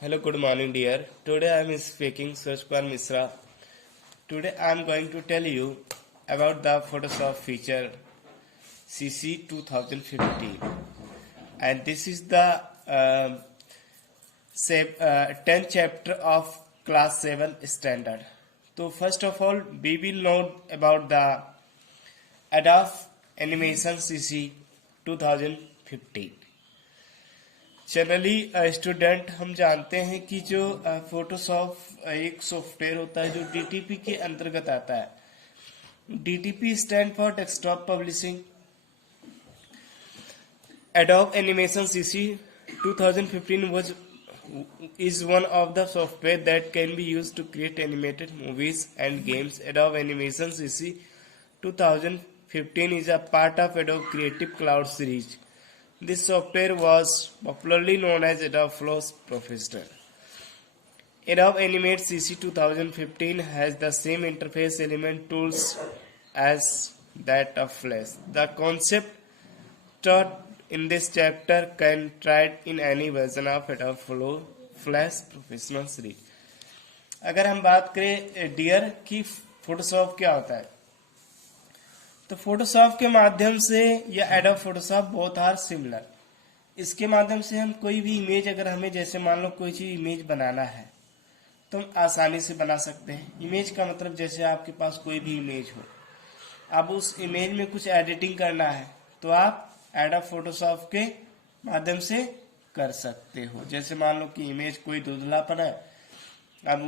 Hello, good morning, dear. Today I am speaking Surajpal Misra. Today I am going to tell you about the Photoshop feature CC 2015, and this is the 10th chapter of class 7 standard. So first of all, we will know about the Adobe Animation CC 2015. Generally student हम जानते हैं कि जो Photoshop एक software होता है जो DTP के अंतर्गत आता है। DTP stand for desktop publishing. Adobe animation CC 2015 was is one of the software that can be used to create animated movies and games. Adobe Animation CC 2015 is a part of Adobe Creative Cloud series. This software was popularly known as Adobe Flash Professional. Adobe Animate CC 2015 has the same interface element tools as that of Flash. The concept taught in this chapter can be tried in any version of Adobe Flash Professional series. अगर हम बात करें dear कि Photoshop क्या होता है, तो Photoshop के माध्यम से या एडोब फोटोशॉप बहुत आर सिमिलर। इसके माध्यम से हम कोई भी इमेज, अगर हमें जैसे मान लो कोई चीज इमेज बनाना है तो हम आसानी से बना सकते हैं। इमेज का मतलब जैसे आपके पास कोई भी इमेज हो, अब उस इमेज में कुछ एडिटिंग करना है तो आप एडोब फोटोशॉप के माध्यम से कर सकते हो। जैसे मान लो कि इमेज कोई धुंधलापन है, अब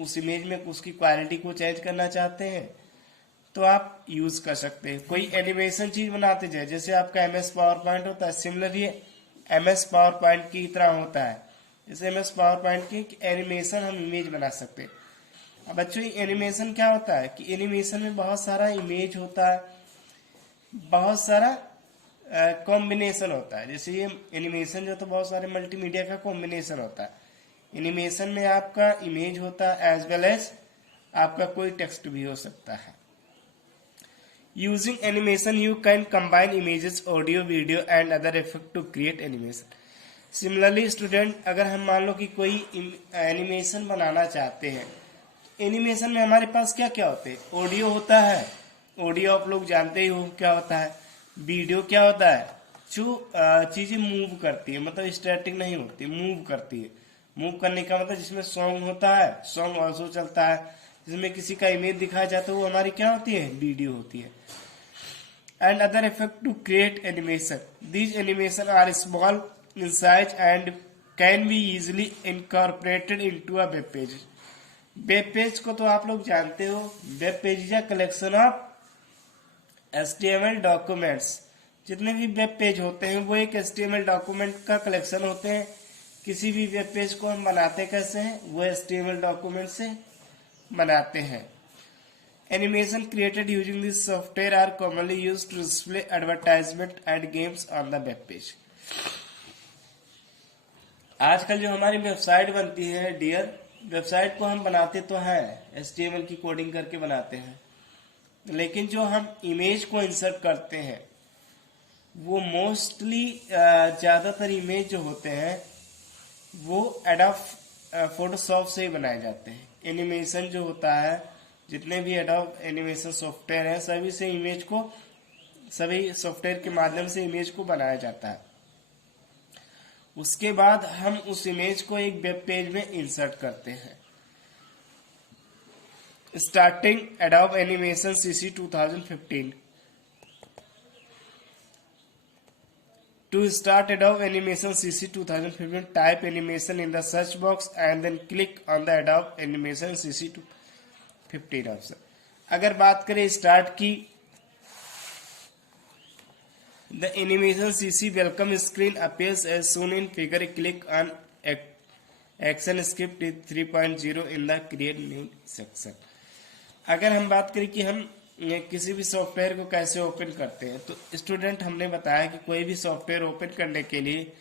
उस इमेज में उसकी क्वालिटी को चेंज करना चाहते हैं तो आप यूज कर सकते हैं। कोई एनिमेशन चीज बनाते जाए, जैसे आपका एमएस पावर पॉइंट होता है, सिमिलर ये एमएस पावर पॉइंट की तरह होता है। जैसे एमएस पावर पॉइंट की एनिमेशन हम इमेज बना सकते हैं। अब बच्चों एनिमेशन क्या होता है कि एनिमेशन में बहुत सारा इमेज होता है, बहुत सारा कॉम्बिनेशन होता है। जैसे ये एनिमेशन जो तो बहुत सारे मल्टीमीडिया का कॉम्बिनेशन होता है। एनिमेशन में आपका इमेज होता है एज वेल एज आपका कोई टेक्स्ट भी हो सकता है। Using animation, you can combine images, audio, video, and other effect to create animation. Similarly, student, अगर हम मान लो कि कोई एनिमेशन बनाना चाहते हैं, एनिमेशन में हमारे पास क्या क्या होते हैं? ऑडियो होता है, ऑडियो आप लोग जानते ही हो क्या होता है। वीडियो क्या होता है? जो चीजें मूव करती है, मतलब स्टैटिक नहीं होती, मूव करती है। मूव करने का मतलब जिसमें सॉन्ग होता है, सॉन्ग ऑल्सो चलता है। जिसमें किसी का इमेज दिखाया जाता है वो हमारी क्या होती है? वीडियो होती है। And other effect to create animation. These animation are small in size and can be easily incorporated into a web page. Web page को तो आप लोग जानते हो, web page is a collection of HTML documents. जितने भी web page होते हैं वो एक एचटीएमएल डॉक्यूमेंट का कलेक्शन होते हैं। किसी भी वेब पेज को हम बनाते कैसे हैं? वो एचटीएमएल डॉक्यूमेंट से बनाते हैं। Animation created using this software are commonly used to display advertisement and games on the web page. आजकल जो हमारी वेबसाइट बनती है डियर, वेबसाइट को हम बनाते तो हैं एचटीएमएल की कोडिंग करके बनाते हैं, लेकिन जो हम इमेज को इंसर्ट करते हैं वो मोस्टली ज्यादातर इमेज जो होते हैं वो एडोब फोटोशॉप से ही बनाए जाते हैं। एनिमेशन जो होता है, जितने भी एडोब एनिमेशन सॉफ्टवेयर है, सभी से इमेज को, सभी सॉफ्टवेयर के माध्यम से इमेज को बनाया जाता है। उसके बाद हम उस इमेज को एक वेब पेज में इंसर्ट करते हैं। Starting adobe animation CC 2015। To start Adobe Animation CC 2015, type animation in the search box and then click on the Adobe Animation CC 2015 option. अगर बात करें स्टार्ट की, the animation CC welcome screen appears as shown in figure. Click on action script 3.0 in the create new section। अगर हम बात करें कि हम किसी भी सॉफ्टवेयर को कैसे ओपन करते हैं, तो स्टूडेंट हमने बताया कि कोई भी सॉफ्टवेयर ओपन करने के लिए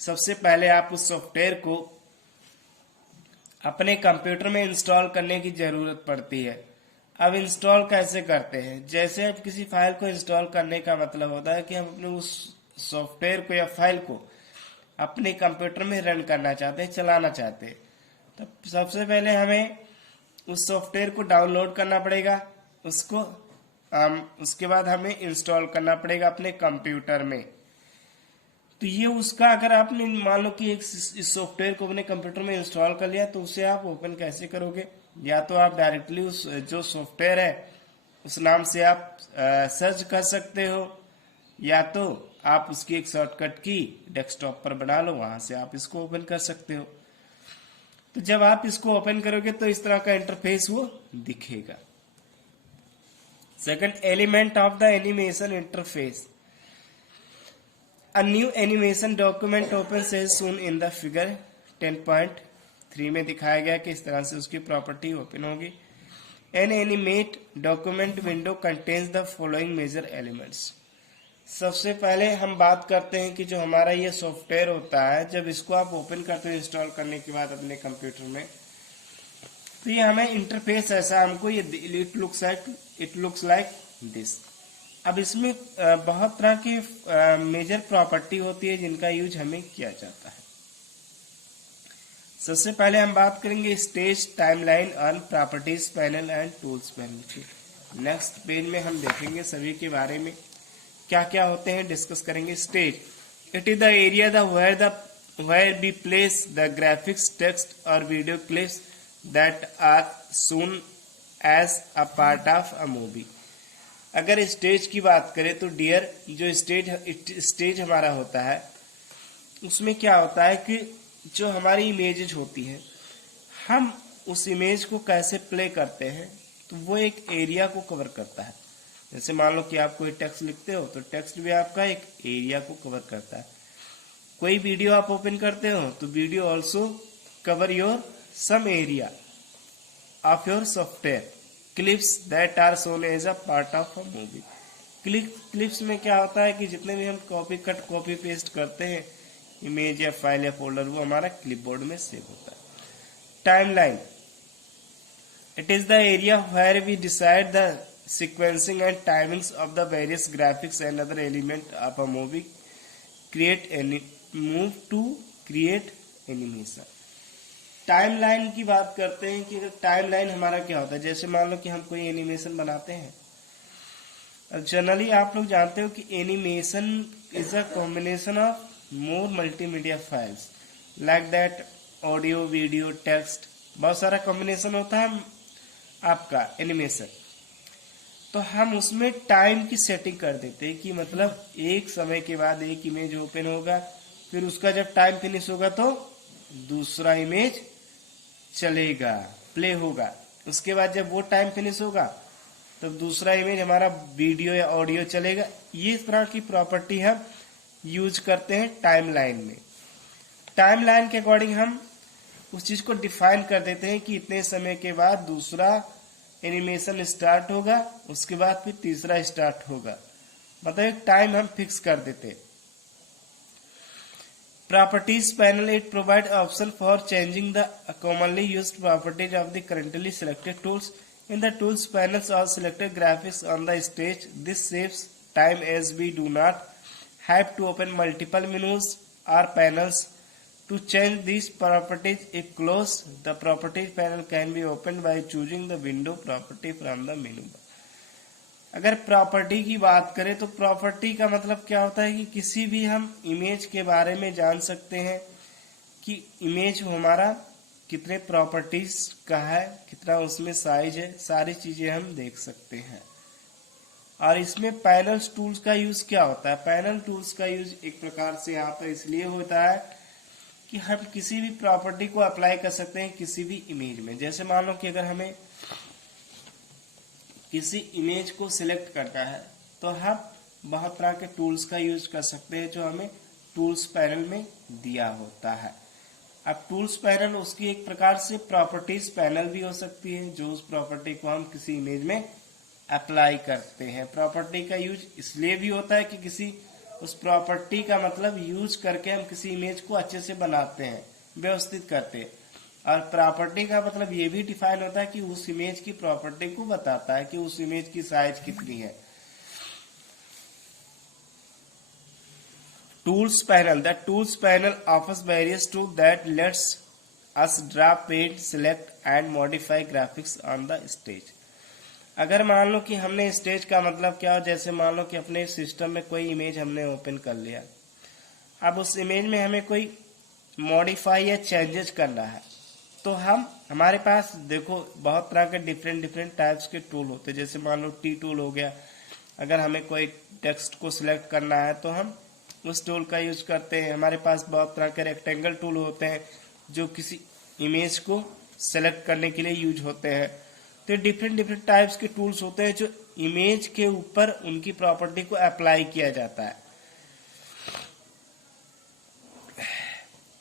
सबसे पहले आप उस सॉफ्टवेयर को अपने कंप्यूटर में इंस्टॉल करने की जरूरत पड़ती है। अब इंस्टॉल कैसे करते हैं? जैसे अब किसी फाइल को इंस्टॉल करने का मतलब होता है कि हम अपने उस सॉफ्टवेयर को या फाइल को अपने कंप्यूटर में रन करना चाहते हैं, चलाना चाहते हैं, तो सबसे पहले हमें उस सॉफ्टवेयर को डाउनलोड करना पड़ेगा, उसके बाद हमें इंस्टॉल करना पड़ेगा अपने कंप्यूटर में। तो ये उसका, अगर आपने मान लो कि इस सॉफ्टवेयर को अपने कंप्यूटर में इंस्टॉल कर लिया, तो उसे आप ओपन कैसे करोगे? या तो आप डायरेक्टली उस जो सॉफ्टवेयर है उस नाम से आप सर्च कर सकते हो, या तो आप उसकी एक शॉर्टकट की डेस्कटॉप पर बना लो, वहां से आप इसको ओपन कर सकते हो। तो जब आप इसको ओपन करोगे तो इस तरह का इंटरफेस वो दिखेगा। Second, element of the animation interface. A new animation document opens as shown in the figure 10.3 में दिखाया गया कि इस तरह से उसकी प्रॉपर्टी ओपन होगी। An animate document window contains the following major elements। सबसे पहले हम बात करते हैं कि जो हमारा ये सॉफ्टवेयर होता है, जब इसको आप ओपन करते हो इंस्टॉल करने के बाद अपने कंप्यूटर में, तो ये हमें इंटरफेस ऐसा हमको ये इट लुक्स लाइक दिस। अब इसमें बहुत तरह की मेजर प्रॉपर्टी होती है जिनका यूज हमें किया जाता है। सबसे पहले हम बात करेंगे stage, timeline, earn, properties panel and tools panel की। नेक्स्ट पेज में हम देखेंगे सभी के बारे में क्या क्या होते हैं, डिस्कस करेंगे। Stage, it is the area where we place the graphics, text और video clips that are shown as a part of a movie. अगर स्टेज की बात करें तो डियर, जो स्टेज हमारा होता है उसमें क्या होता है कि जो हमारी इमेजेस होती है, हम उस इमेज को कैसे प्ले करते हैं, तो वो एक एरिया को कवर करता है। जैसे मान लो कि आप कोई टेक्स्ट लिखते हो तो टेक्स्ट भी आपका एक एरिया को कवर करता है। कोई वीडियो आप ओपन करते हो तो video also cover your some area of your software. Clips that are shown as a part of a movie. Clips में क्या होता है कि जितने भी हम कॉपी पेस्ट करते हैं इमेज या फाइल या फोल्डर, वो हमारा क्लिपबोर्ड में सेव होता है। Timeline, it is the area where we decide the sequencing and timings of the various graphics and other element of a movie move to create animation. Timeline की बात करते हैं कि टाइमलाइन हमारा क्या होता है। जैसे मान लो कि हम कोई एनिमेशन बनाते हैं। जनरली आप लोग जानते हो कि animation is a combination of more multimedia files like that audio, video, text, बहुत सारा कॉम्बिनेशन होता है आपका एनिमेशन। तो हम उसमें टाइम की सेटिंग कर देते हैं कि मतलब एक समय के बाद एक इमेज ओपन होगा, फिर उसका जब टाइम फिनिश होगा तो दूसरा इमेज चलेगा, प्ले होगा। उसके बाद जब वो टाइम फिनिश होगा तब दूसरा इमेज हमारा वीडियो या ऑडियो चलेगा। ये इस तरह की प्रॉपर्टी हम यूज करते हैं टाइमलाइन में। टाइमलाइन के अकॉर्डिंग हम उस चीज को डिफाइन कर देते हैं कि इतने समय के बाद दूसरा एनिमेशन स्टार्ट होगा, उसके बाद फिर तीसरा स्टार्ट होगा, मतलब एक टाइम हम फिक्स कर देते हैं। Properties panel, it provides option for changing the commonly used properties of the currently selected tools. In the tools panels or selected graphics on the stage, this saves time as we do not have to open multiple menus or panels to change these properties. If closed, the properties panel can be opened by choosing the window property from the menu bar. अगर property की बात करें तो property का मतलब क्या होता है कि किसी भी हम इमेज के बारे में जान सकते हैं कि इमेज हमारा कितने प्रॉपर्टीज का है, कितना उसमें साइज है, सारी चीजें हम देख सकते हैं। और इसमें पैनल टूल्स का यूज क्या होता है? पैनल टूल्स का यूज एक प्रकार से यहाँ पर इसलिए होता है कि हम किसी भी प्रॉपर्टी को अप्लाई कर सकते हैं किसी भी इमेज में। जैसे मान लो कि अगर हमें किसी इमेज को सिलेक्ट करना है तो हम बहुत तरह के टूल्स का यूज कर सकते हैं जो हमें टूल्स पैनल में दिया होता है। अब टूल्स पैनल उसकी एक प्रकार से प्रॉपर्टीज पैनल भी हो सकती है, जो उस प्रॉपर्टी को हम किसी इमेज में अप्लाई करते हैं। प्रॉपर्टी का यूज इसलिए भी होता है कि किसी उस प्रॉपर्टी का मतलब यूज करके हम किसी इमेज को अच्छे से बनाते हैं, व्यवस्थित करते हैं। और प्रॉपर्टी का मतलब ये भी डिफाइन होता है कि उस इमेज की प्रॉपर्टी को बताता है कि उस इमेज की साइज कितनी है। Tools panel. The tools panel offers various tools that lets us draw, paint, select and modify graphics on the stage. अगर मान लो कि हमने स्टेज का मतलब क्या हो, जैसे मान लो कि अपने सिस्टम में कोई इमेज हमने ओपन कर लिया, अब उस इमेज में हमें कोई मॉडिफाई या चेंजेस करना है, तो हमारे पास देखो बहुत तरह के डिफरेंट टाइप्स के टूल होते हैं। जैसे मान लो टी टूल हो गया, अगर हमें कोई टेक्स्ट को सिलेक्ट करना है तो हम उस टूल का यूज करते हैं। हमारे पास बहुत तरह के रेक्टेंगल टूल होते हैं जो किसी इमेज को सेलेक्ट करने के लिए यूज होते हैं। तो डिफरेंट टाइप्स के टूल्स होते हैं जो इमेज के ऊपर उनकी प्रॉपर्टी को अप्लाई किया जाता है।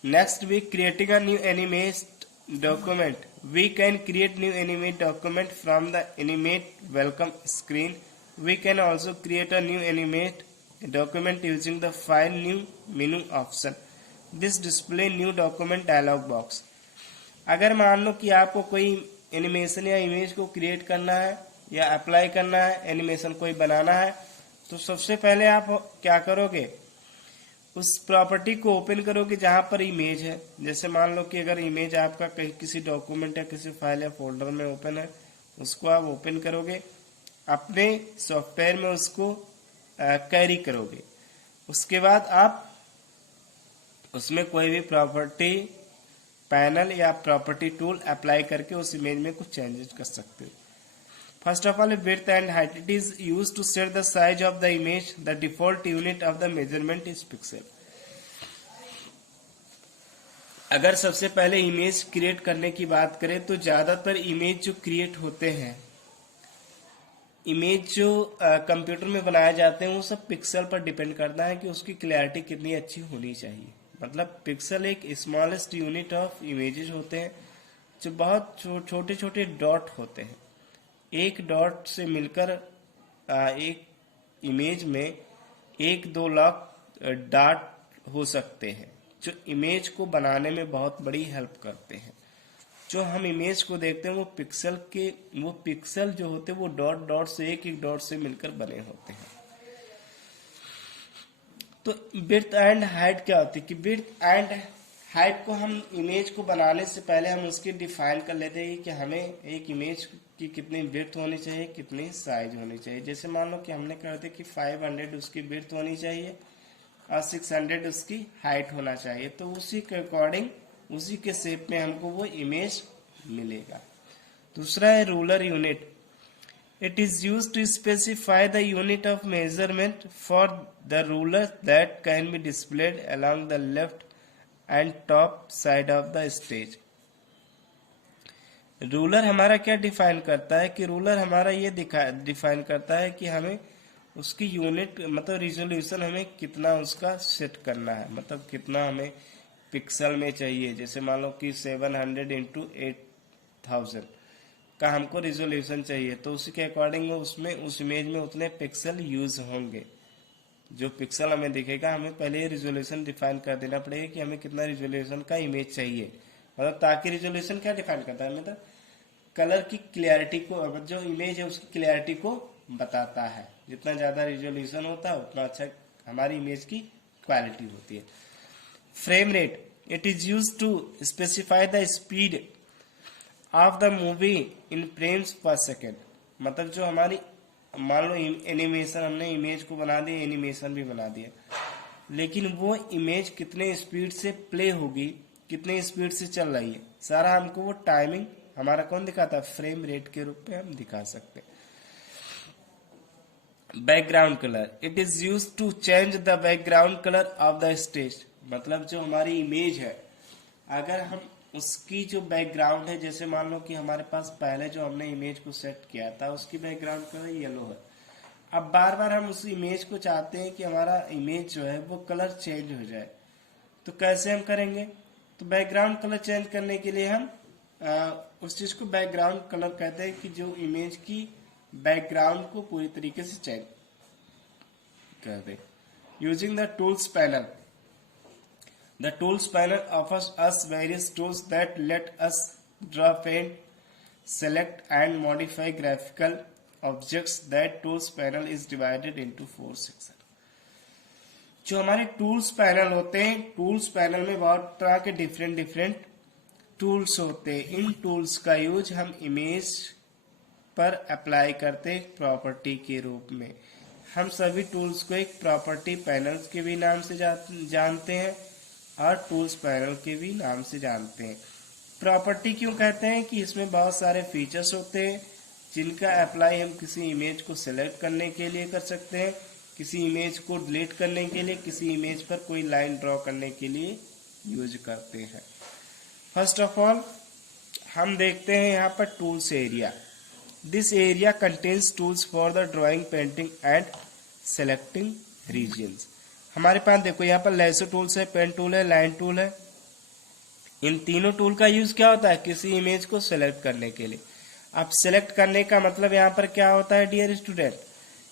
Next we creating a new animate document. We can create new animate document from the animate welcome screen. We can also create a new animate document using the file new menu option. This display new document dialog box. अगर मान लो कि आपको कोई animation या image को create करना है या अप्लाई करना है, एनिमेशन कोई बनाना है, तो सबसे पहले आप क्या करोगे, उस प्रॉपर्टी को ओपन करोगे जहां पर इमेज है। जैसे मान लो कि अगर इमेज आपका कहीं किसी डॉक्यूमेंट या किसी फाइल या फोल्डर में ओपन है, उसको आप ओपन करोगे, अपने सॉफ्टवेयर में उसको कैरी करोगे। उसके बाद आप उसमें कोई भी प्रॉपर्टी पैनल या प्रॉपर्टी टूल अप्लाई करके उस इमेज में कुछ चेंजेस कर सकते हो। First of all, width and height. It is used to set the size of the image. The default unit of the measurement is pixel. अगर सबसे पहले इमेज क्रिएट करने की बात करें तो ज्यादातर इमेज जो क्रिएट होते हैं, इमेज जो कंप्यूटर में बनाए जाते हैं, वो सब पिक्सल पर डिपेंड करता है कि उसकी क्लैरिटी कितनी अच्छी होनी चाहिए। मतलब पिक्सल एक स्मॉलेस्ट यूनिट ऑफ इमेजेस होते हैं जो बहुत छोटे छोटे डॉट होते हैं। एक डॉट से मिलकर एक इमेज में 1-2 लाख डॉट हो सकते हैं, जो इमेज को बनाने में बहुत बड़ी हेल्प करते हैं। जो हम इमेज को देखते हैं वो पिक्सल जो होते हैं वो डॉट से एक डॉट से मिलकर बने होते हैं। तो विड्थ एंड हाइट क्या होती है कि विड्थ एंड हाइट को हम इमेज को बनाने से पहले हम उसकी डिफाइन कर लेते हैं कि हमें एक इमेज की कितनी विड्थ होनी चाहिए, कितनी साइज होनी चाहिए। जैसे मान लो कि हमने कहते कि 500 उसकी विड्थ होनी चाहिए और 600 उसकी हाइट होना चाहिए, तो उसी के अकॉर्डिंग उसी के शेप में हमको वो इमेज मिलेगा। दूसरा है ruler unit. It is used to specify the unit of measurement for the ruler that can be displayed along the left and top side of the stage. Ruler हमारा क्या डिफाइन करता है कि रूलर हमारा ये डिफाइन करता है कि हमें उसकी यूनिट मतलब रिजोल्यूशन हमें कितना उसका सेट करना है, मतलब कितना हमें पिक्सल में चाहिए। जैसे मान लो कि 700 इंटू 8000 का हमको रिजोल्यूशन चाहिए, तो उसी के अकॉर्डिंग उसमें उस इमेज में उतने पिक्सल यूज होंगे। जो पिक्सल हमें दिखेगा, हमें पहले रिजोल्यूशन डिफाइन कर देना पड़ेगा कि हमें कितना रिजोल्यूशन का इमेज चाहिए। मतलब ताकि रिजोल्यूशन क्या डिफाइन करता है, मतलब कलर की क्लियरिटी को, जो इमेज है उसकी क्लियरिटी को बताता है। जितना ज्यादा रिजोल्यूशन होता है उतना अच्छा हमारी इमेज की क्वालिटी होती है। Frame rate. It is use to specify the speed of the movie in frames per second. मतलब जो हमारी मान लो एनिमेशन, हमने इमेज को बना दिया, एनिमेशन भी बना दिया, लेकिन वो इमेज कितने स्पीड से प्ले होगी, कितने स्पीड से चल रही है, सारा हमको वो टाइमिंग हमारा कौन दिखाता है, फ्रेम रेट के रूप में हम दिखा सकते हैं। Background colour. It is use to change the background colour of the stage. मतलब जो हमारी इमेज है, अगर हम उसकी जो बैकग्राउंड है, जैसे मान लो कि हमारे पास पहले जो हमने इमेज को सेट किया था उसकी बैकग्राउंड कलर येलो है, अब बार बार हम उस इमेज को चाहते हैं कि हमारा इमेज जो है वो कलर चेंज हो जाए, तो कैसे हम करेंगे, तो बैकग्राउंड कलर चेंज करने के लिए हम उस चीज को बैकग्राउंड कलर कहते हैं कि जो इमेज की बैकग्राउंड को पूरी तरीके से चेंज कर दे। Using the tools panel. The tools panel offers us various tools that let us draw, paint, select and modify graphical objects. That tools panel is divided into 4 sections. जो हमारे tools panel होते हैं, tools panel में बहुत तरह के different different tools होते हैं। इन टूल्स का यूज हम इमेज पर अप्लाई करते हैं प्रॉपर्टी के रूप में। हम सभी टूल्स को एक प्रॉपर्टी पैनल्स के भी नाम से जानते हैं और टूल्स पैनल के भी नाम से जानते हैं। प्रॉपर्टी क्यों कहते हैं कि इसमें बहुत सारे फीचर्स होते हैं जिनका अप्लाई हम किसी इमेज को सिलेक्ट करने के लिए कर सकते हैं, किसी इमेज को डिलीट करने के लिए, किसी इमेज पर कोई लाइन ड्रॉ करने के लिए यूज करते हैं। फर्स्ट ऑफ ऑल हम देखते हैं यहाँ पर tools area. This area contains tools for the drawing, painting and selecting regions. हमारे पास देखो यहाँ पर लेसो टूल्स है, पेन टूल है, लाइन टूल है। इन तीनों टूल का यूज क्या होता है? किसी इमेज को सिलेक्ट करने के लिए। अब सिलेक्ट करने का मतलब यहाँ पर क्या होता है डियर स्टूडेंट,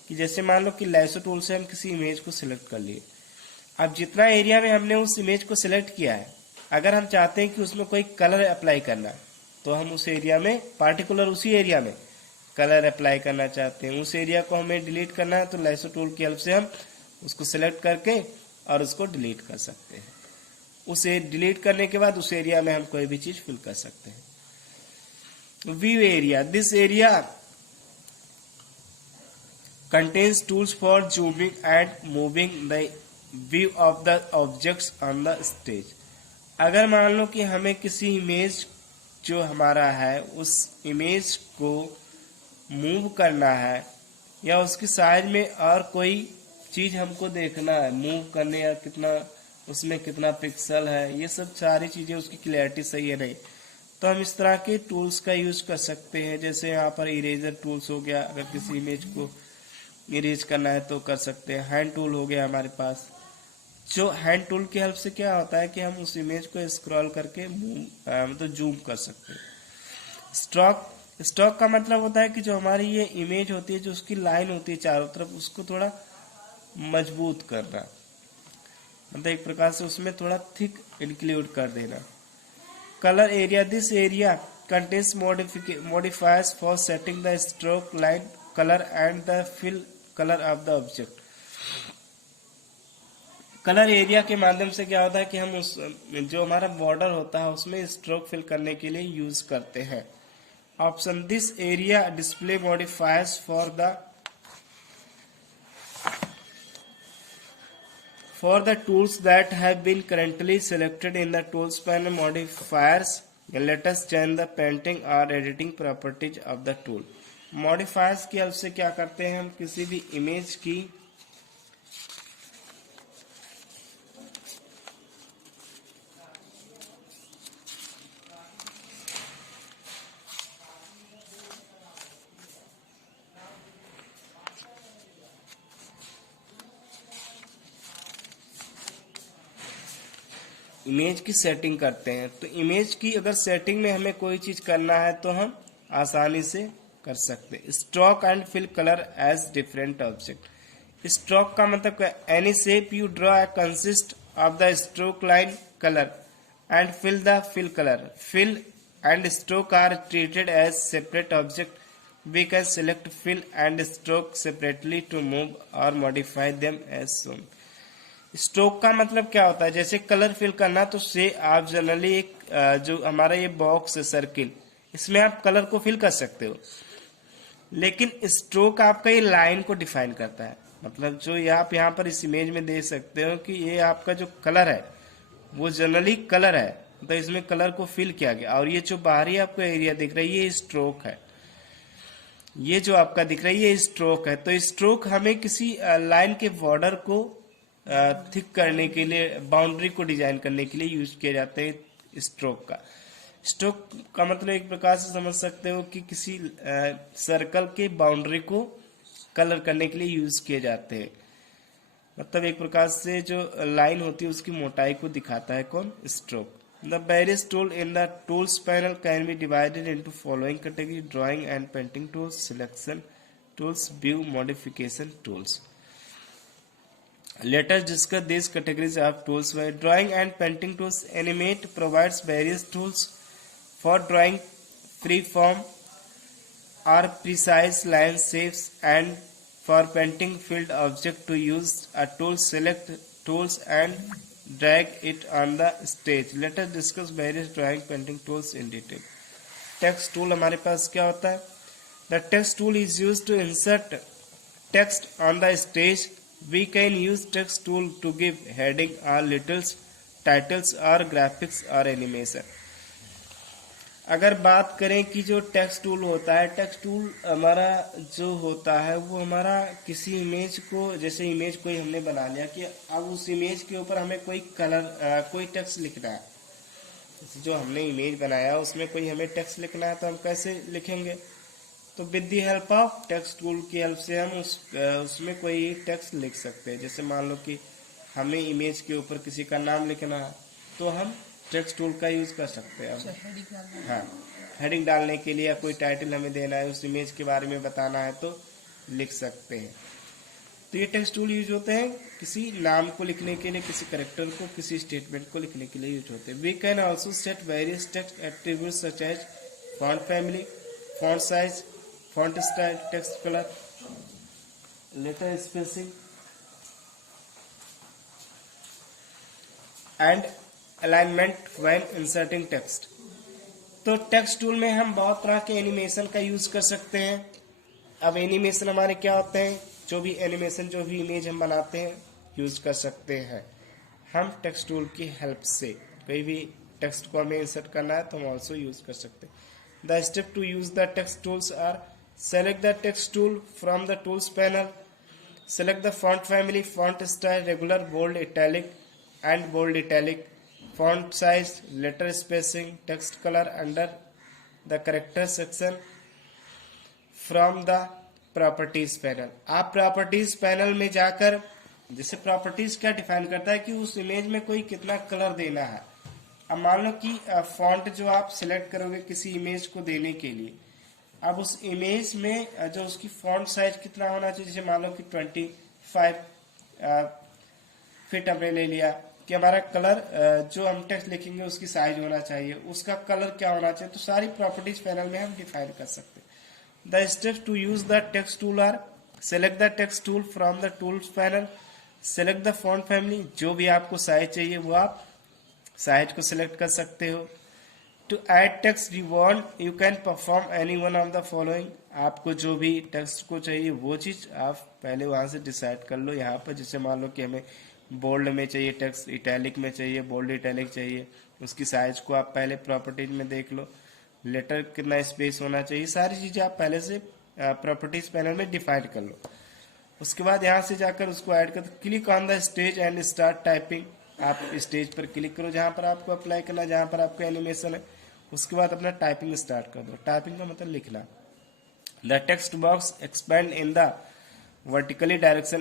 कि जैसे मान लो कि लेसो टूल से हम किसी इमेज को सिलेक्ट कर लिए। अब जितना एरिया में हमने उस इमेज को सिलेक्ट किया है, अगर हम चाहते हैं कि उसमें कोई कलर अप्लाई करना, तो हम उस एरिया में, पार्टिकुलर उसी एरिया में कलर अप्लाई करना चाहते हैं, उस एरिया को हमें डिलीट करना है, तो लेसो टूल की हेल्प से हम उसको सिलेक्ट करके और उसको डिलीट कर सकते हैं। उसे डिलीट करने के बाद उस एरिया में हम कोई भी चीज फिल कर सकते हैं। View area, this area contains tools for zooming and moving the view of the objects on the stage. अगर मान लो कि हमें किसी इमेज जो हमारा है उस इमेज को मूव करना है, या उसकी साइज में और कोई चीज हमको देखना है, मूव करने या कितना उसमें कितना पिक्सल है, ये सब सारी चीजें, उसकी क्लैरिटी सही है नहीं, तो हम इस तरह के टूल्स का यूज कर सकते हैं। जैसे यहाँ पर इरेजर टूल्स हो गया, अगर किसी इमेज को इरेज करना है तो कर सकते हैं। हैंड टूल हो गया हमारे पास, जो हैंड टूल की हेल्प से क्या होता है कि हम उस इमेज को स्क्रॉल करके मतलब जूम कर सकते हैं। स्ट्रोक का मतलब होता है कि जो हमारी ये इमेज होती है, जो उसकी लाइन होती है चारों तरफ, उसको थोड़ा मजबूत करना, मतलब एक प्रकार से उसमें थोड़ा थिक इंक्लूड कर देना। Colour area, this area contains modifiers for setting the stroke, line, colour and the fill colour of the object. Colour area के माध्यम से क्या होता है कि हम उस जो हमारा बॉर्डर होता है उसमें स्ट्रोक फिल करने के लिए यूज करते हैं। Option, this area display modifiers for the tools that have been currently selected in the tools panel. Modifiers let us change the painting or editing properties of the tool. modifiers की help से क्या करते हैं, हम किसी भी image की image की सेटिंग करते हैं। तो इमेज की अगर सेटिंग में हमें कोई चीज करना है तो हम आसानी से कर सकते हैं। Stroke and fill colour as different object. Stroke का मतलब क्या? Any shape you draw consist of the stroke, line, colour and fill colour. Fill and stroke are treated as separate object. We can select fill and stroke separately to move और modify them as shown. Stroke का मतलब क्या होता है? जैसे colour fill करना, तो से आप जनरली एक जो हमारा ये बॉक्स है सर्किल, इसमें आप कलर को फिल कर सकते हो, लेकिन स्ट्रोक आपका ये लाइन को डिफाइन करता है। मतलब जो आप यहाँ पर इस इमेज में देख सकते हो कि ये आपका जो कलर है वो जनरली कलर है, तो इसमें कलर को फिल किया गया। और ये जो बाहरी आपको एरिया दिख रही है ये स्ट्रोक है, ये जो आपका दिख रही है स्ट्रोक है। तो स्ट्रोक हमें किसी लाइन के बॉर्डर को थिक करने के लिए, बाउंड्री को डिजाइन करने के लिए यूज किए जाते हैं स्ट्रोक का। स्ट्रोक का मतलब एक प्रकार से समझ सकते हो कि किसी सर्कल के बाउंड्री को कलर करने के लिए यूज किए जाते हैं। मतलब एक प्रकार से जो लाइन होती है उसकी मोटाई को दिखाता है कौन? Stroke. The various tool in the tools panel can be divided into following category: drawing and painting tools, selection tools, view modification tools. Let us discuss these categories of tools. Where drawing and painting tools, Animate provides various tools for drawing freeform or precise line shapes, and for painting filled object. To use a tool, select tools and drag it on the stage. Let us discuss various drawing painting tools in detail. Text tool हमारे पास क्या होता है? The text tool is used to insert text on the stage. We can use text tool to give heading or titles or graphics or animation. अगर बात करें कि जो text tool होता है, टेक्स्ट टूल हमारा जो होता है वो हमारा किसी इमेज को, जैसे इमेज कोई हमने बना लिया कि अब उस इमेज के ऊपर हमें कोई कोई टेक्स्ट लिखना है, जैसे जो हमने इमेज बनाया उसमें कोई हमें टेक्स्ट लिखना है तो हम कैसे लिखेंगे? तो with the help of text tool की हेल्प से हम उसमें कोई टेक्स्ट लिख सकते हैं। जैसे मान लो कि हमें इमेज के ऊपर किसी का नाम लिखना है तो हम टेक्स्ट टूल का यूज कर सकते हैं। हाँ, हेडिंग डालने के लिए या कोई टाइटल हमें देना है, उस इमेज के बारे में बताना है तो लिख सकते हैं। तो ये टेक्स्ट टूल यूज होते हैं किसी नाम को लिखने के लिए, किसी कैरेक्टर को, किसी स्टेटमेंट को लिखने के लिए यूज होते हैं। We can also set various text attributes such as font family, font size, font style, text colour, letter spacing and alignment when inserting text. तो टेक्स्ट टूल में हम बहुत तरह के एनिमेशन का यूज कर सकते हैं। अब एनिमेशन हमारे क्या होते हैं? जो भी एनिमेशन, जो भी इमेज हम बनाते हैं यूज कर सकते हैं हम टेक्स्ट टूल की हेल्प से। कोई भी टेक्स्ट को हमें इंसर्ट करना है तो हम ऑल्सो यूज कर सकते हैं। The step to use the text tools are: select the text tool from the tools panel, select the font family, font style, regular, bold, italic and bold italic, font size, letter spacing, text color under the character section from the properties panel. आप properties panel में जाकर, जैसे properties क्या define करता है कि उस image में कोई कितना कलर देना है। अब मान लो कि फॉन्ट जो आप सिलेक्ट करोगे किसी इमेज को देने के लिए, अब उस इमेज में जो उसकी फॉन्ट साइज कितना होना चाहिए, जैसे मान लो कि 25 फीट हमने ले लिया कि हमारा कलर जो हम टेक्स्ट लिखेंगे उसकी साइज होना चाहिए, उसका कलर क्या होना चाहिए, तो सारी प्रॉपर्टीज पैनल में हम डिफाइन कर सकते हैं। The steps to use the text tool are: select the text tool from the tools panel, select the font family, जो भी आपको साइज चाहिए वो आप साइज को सिलेक्ट कर सकते हो। To add text you want you can perform any one of the following, आपको जो भी टेक्स्ट को चाहिए वो चीज आप पहले वहां से डिसाइड कर लो। यहाँ पर जैसे मान लो कि हमें बोल्ड में चाहिए टेक्स्ट, इटैलिक में चाहिए, बोल्ड इटैलिक चाहिए, उसकी साइज को आप पहले प्रॉपर्टीज में देख लो, लेटर कितना स्पेस होना चाहिए, सारी चीजें आप पहले से प्रॉपर्टीज पैनल में डिफाइन कर लो। उसके बाद यहाँ से जाकर उसको ऐड कर, click on the stage and start typing, आप स्टेज पर क्लिक करो जहां पर आपको अप्लाई करना, जहां पर आपका एनिमेशन है। उसके बाद अपना टाइपिंग स्टार्ट कर दो। टाइपिंग का मतलब लिखना। The text box expand in the vertically direction